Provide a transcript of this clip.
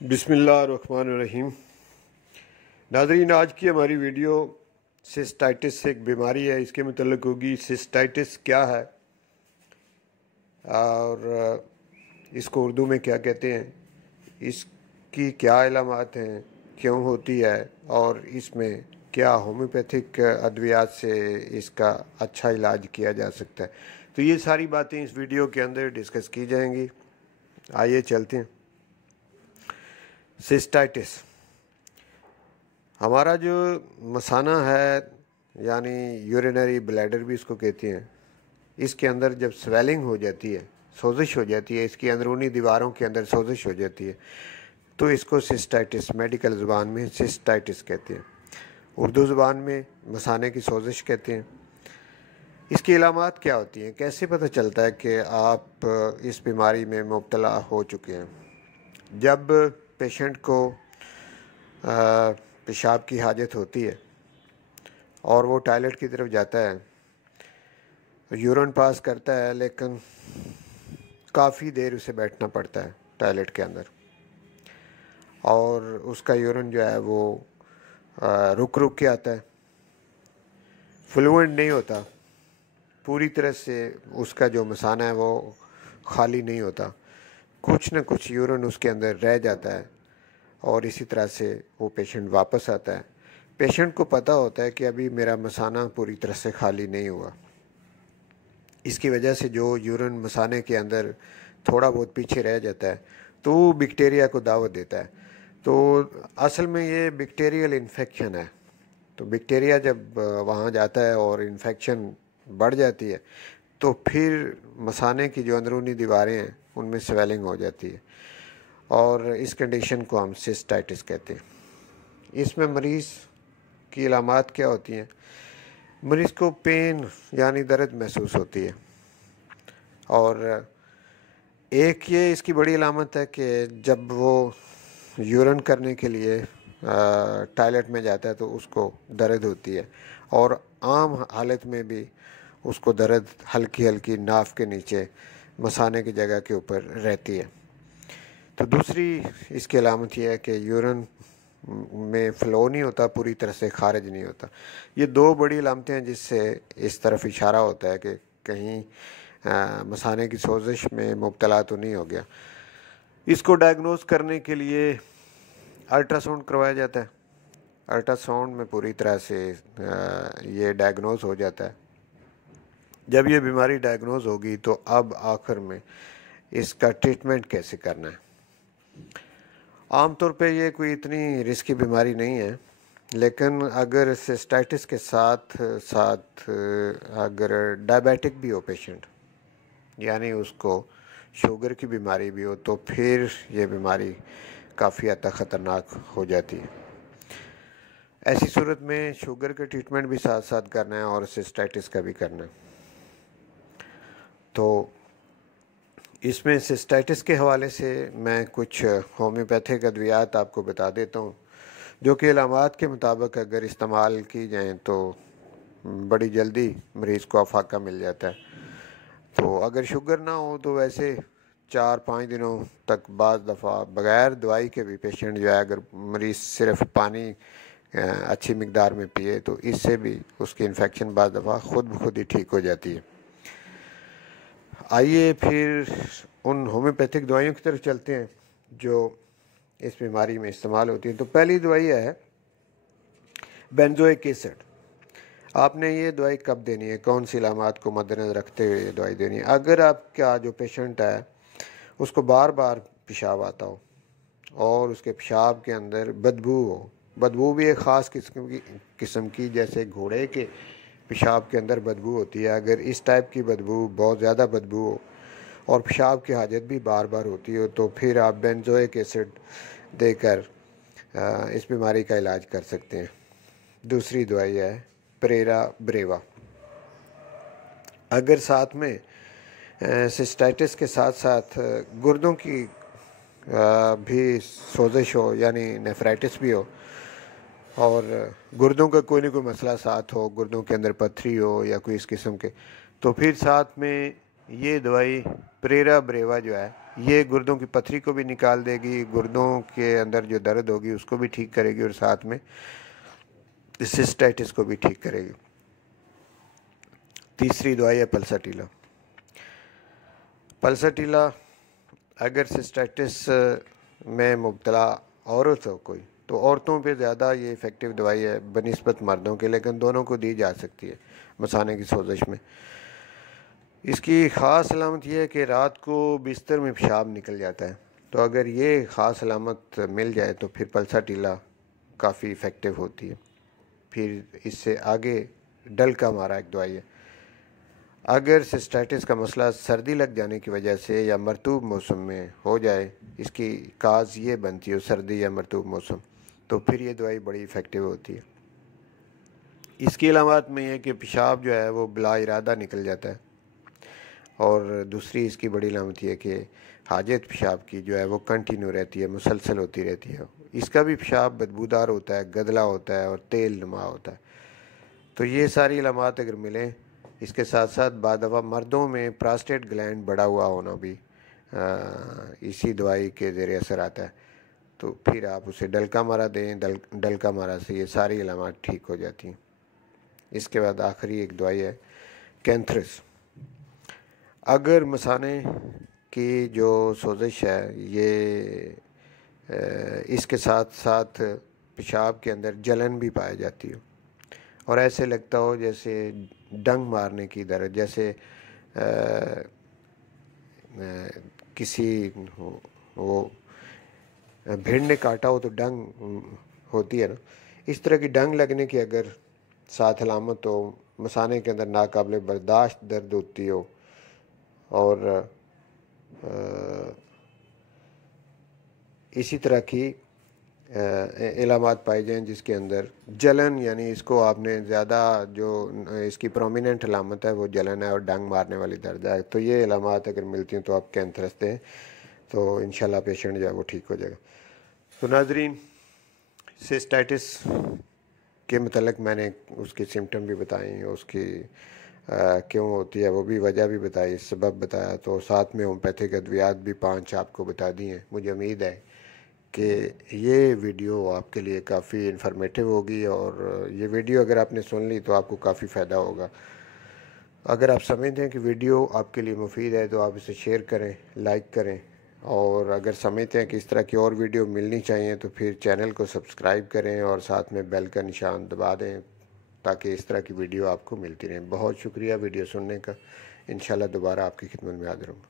बिस्मिल्लाहिर्रहमानिर्रहीम। नाज़रीन, आज की हमारी वीडियो सिस्टाइटिस से एक बीमारी है, इसके मुतल्लिक़ होगी। सिस्टाइटिस क्या है और इसको उर्दू में क्या कहते हैं, इसकी क्या इलामात हैं, क्यों होती है और इसमें क्या होम्योपैथिक अद्वियात से इसका अच्छा इलाज किया जा सकता है। तो ये सारी बातें इस वीडियो के अंदर डिस्कस की जाएंगी। आइए चलते हैं। सिस्टाइटिस हमारा जो मसाना है, यानी यूरिनरी ब्लैडर भी इसको कहते हैं, इसके अंदर जब स्वेलिंग हो जाती है, सोजिश हो जाती है, इसकी अंदरूनी दीवारों के अंदर सोजिश हो जाती है, तो इसको सिस्टाइटिस, मेडिकल ज़ुबान में सिस्टाइटिस कहते हैं, उर्दू ज़ुबान में मसाने की सोजिश कहते हैं। इसकी इलामात क्या होती हैं, कैसे पता चलता है कि आप इस बीमारी में मुब्तला हो चुके हैं? जब पेशेंट को पेशाब की हाजत होती है और वो टॉयलेट की तरफ जाता है, यूरिन पास करता है, लेकिन काफ़ी देर उसे बैठना पड़ता है टॉयलेट के अंदर, और उसका यूरिन जो है वो रुक रुक के आता है, फ्लूएंट नहीं होता, पूरी तरह से उसका जो मसाना है वो खाली नहीं होता, कुछ न कुछ यूरिन उसके अंदर रह जाता है, और इसी तरह से वो पेशेंट वापस आता है। पेशेंट को पता होता है कि अभी मेरा मसाना पूरी तरह से खाली नहीं हुआ। इसकी वजह से जो यूरिन मसाने के अंदर थोड़ा बहुत पीछे रह जाता है तो वो बैक्टीरिया को दावत देता है। तो असल में ये बैक्टीरियल इन्फेक्शन है। तो बैक्टीरिया जब वहाँ जाता है और इन्फेक्शन बढ़ जाती है तो फिर मसाने की जो अंदरूनी दीवारें हैं उनमें स्वेलिंग हो जाती है, और इस कंडीशन को हम सिस्टाइटिस कहते हैं। इसमें मरीज़ की इलामात क्या होती हैं? मरीज़ को पेन यानी दर्द महसूस होती है, और एक ये इसकी बड़ी इलामत है कि जब वो यूरिन करने के लिए टॉयलेट में जाता है तो उसको दर्द होती है, और आम हालत में भी उसको दर्द हल्की हल्की नाफ के नीचे मसाने की जगह के ऊपर रहती है। तो दूसरी इसकी अलामत यह है कि यूरिन में फ़्लो नहीं होता, पूरी तरह से खारिज नहीं होता। ये दो बड़ी अलामतें हैं जिससे इस तरफ इशारा होता है कि कहीं मसाने की सोजिश में मुब्तला तो नहीं हो गया। इसको डायग्नोज करने के लिए अल्ट्रासाउंड करवाया जाता है। अल्ट्रासाउंड में पूरी तरह से ये डायग्नोज हो जाता है। जब ये बीमारी डायग्नोज होगी तो अब आखिर में इसका ट्रीटमेंट कैसे करना है। आम तौर पे ये कोई इतनी रिस्की बीमारी नहीं है, लेकिन अगर सिस्टाइटिस के साथ साथ अगर डायबिटिक भी हो पेशेंट, यानी उसको शुगर की बीमारी भी हो, तो फिर ये बीमारी काफ़ी हद तक ख़तरनाक हो जाती है। ऐसी सूरत में शुगर का ट्रीटमेंट भी साथ साथ करना है और सिस्टाइटिस का भी करना है। तो इसमें सिस्टाइटिस के हवाले से मैं कुछ होम्योपैथिक अद्वियात आपको बता देता हूँ, जो कि इलामात के मुताबिक अगर इस्तेमाल की जाएँ तो बड़ी जल्दी मरीज़ को अफाका मिल जाता है। तो अगर शुगर ना हो तो वैसे 4-5 दिनों तक बाज़ दफ़ा बग़ैर दवाई के भी पेशेंट जो है, अगर मरीज़ सिर्फ पानी अच्छी मिकदार में पिए तो इससे भी उसकी इन्फेक्शन बाज़ दफ़ा खुद ब खुद ही ठीक हो जाती है। आइए फिर उन होम्योपैथिक दवाइयों की तरफ चलते हैं जो इस बीमारी में इस्तेमाल होती हैं। तो पहली दवाई है बेंजोइक एसिड। आपने ये दवाई कब देनी है, कौन सी इलामात को मद्देनज़र रखते हुए ये दवाई देनी है? अगर आपका जो पेशेंट है उसको बार बार पेशाब आता हो और उसके पेशाब के अंदर बदबू हो, बदबू भी एक ख़ास किस्म की जैसे घोड़े के पेशाब के अंदर बदबू होती है, अगर इस टाइप की बदबू, बहुत ज़्यादा बदबू हो और पेशाब की हाजत भी बार बार होती हो, तो फिर आप बेंजोइक एसिड देकर इस बीमारी का इलाज कर सकते हैं। दूसरी दवाई है प्रेरा ब्रेवा। अगर साथ में सिस्टाइटिस के साथ साथ गुर्दों की भी सोजिश हो, यानी नेफ्राइटिस भी हो, और गुर्दों का कोई ना कोई मसला साथ हो, गुर्दों के अंदर पथरी हो या कोई इस किस्म के, तो फिर साथ में ये दवाई प्रेरा ब्रेवा जो है ये गुर्दों की पथरी को भी निकाल देगी, गुर्दों के अंदर जो दर्द होगी उसको भी ठीक करेगी और साथ में सिस्टाइटिस को भी ठीक करेगी। तीसरी दवाई है पल्साटीला। पल्साटीला अगर सिस्टाइटिस में मुब्तला औरत हो कोई, तो औरतों पे ज़्यादा ये इफ़ेक्टिव दवाई है बनिस्बत मर्दों के, लेकिन दोनों को दी जा सकती है मसाने की सोजिश में। इसकी ख़ास अलामत यह है कि रात को बिस्तर में पेशाब निकल जाता है, तो अगर ये ख़ास अलामत मिल जाए तो फिर पल्साटीला काफ़ी इफ़ेक्टिव होती है। फिर इससे आगे डल का मारा एक दवाई है। अगर सिस्टाइटिस का मसला सर्दी लग जाने की वजह से या मरतूब मौसम में हो जाए, इसकी काज ये बनती हो सर्दी या मरतूब मौसम, तो फिर ये दवाई बड़ी इफ़ेक्टिव होती है। इसकी अलामत में ये कि पेशाब जो है वो बिला इरादा निकल जाता है, और दूसरी इसकी बड़ी अलामत ये कि हाजत पेशाब की जो है वो कंटिन्यू रहती है, मुसलसल होती रहती है। इसका भी पेशाब बदबूदार होता है, गदला होता है और तेल नुमा होता है। तो ये सारी अलामत अगर मिलें, इसके साथ साथ बाद दफ़ा मर्दों में प्रोस्टेट ग्लैंड बढ़ा हुआ होना भी इसी दवाई के ज़ेरे असर आता है, तो फिर आप उसे डलका मारा दें। डलका मारा से ये सारी अलामत ठीक हो जाती हैं। इसके बाद आखिरी एक दवाई है कैंथरस। अगर मसाने की जो सोजिश है ये इसके साथ साथ पेशाब के अंदर जलन भी पाई जाती हो और ऐसे लगता हो जैसे डंग मारने की दर्द, जैसे किसी वो भेड़ ने काटा हो तो डंग होती है ना, इस तरह की डंग लगने की अगर साथ अलामत हो, मसाने के अंदर नाकाबिल बर्दाश्त दर्द होती हो और इसी तरह की इलामात पाई जाएँ जिसके अंदर जलन, यानी इसको आपने ज़्यादा जो इसकी प्रोमिनेंट अलामत है वो जलन है और डंग मारने वाली दर्द है, तो ये इलामात अगर मिलती हैं तो आप कैंथरस दें, तो इंशाल्लाह पेशेंट जो है वो ठीक हो जाएगा। तो नाज़रीन, सिस्टाइटिस के मतलब मैंने उसके सिम्टम भी बताए, उसकी क्यों होती है वो भी वजह भी बताई, सबब बताया, तो साथ में होम्योपैथिक अद्वियात भी 5 आपको बता दी हैं। मुझे उम्मीद है कि ये वीडियो आपके लिए काफ़ी इन्फॉर्मेटिव होगी और ये वीडियो अगर आपने सुन ली तो आपको काफ़ी फ़ायदा होगा। अगर आप समझते हैं कि वीडियो आपके लिए मुफीद है तो आप इसे शेयर करें, लाइक करें, और अगर समझते हैं कि इस तरह की और वीडियो मिलनी चाहिए तो फिर चैनल को सब्सक्राइब करें और साथ में बेल का निशान दबा दें ताकि इस तरह की वीडियो आपको मिलती रहें। बहुत शुक्रिया वीडियो सुनने का। इंशाल्लाह दोबारा आपकी खिदमत में हाज़िर हूँ।